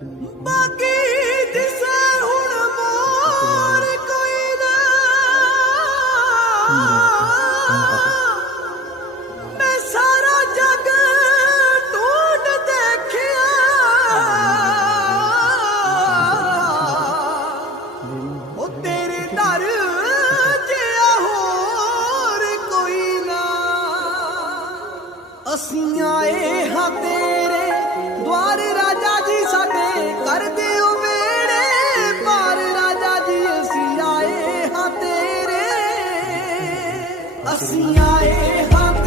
ਬਾਕੀ ਦਿਸੇ ਹੁਣ ਮੋਰ ਕੋਈ ਨਾ। ਮੈਂ ਸਾਰਾ ਜਗ ਢੂੰਡ ਦੇਖਿਆ। ਉਹ ਤੇਰੇ ਦਰ ਜਿਹਾ ਹੋਰ ਕੋਈ ਨਾ। ਅਸੀਂ ਆਏ ਹਾਂ освіяє хаб.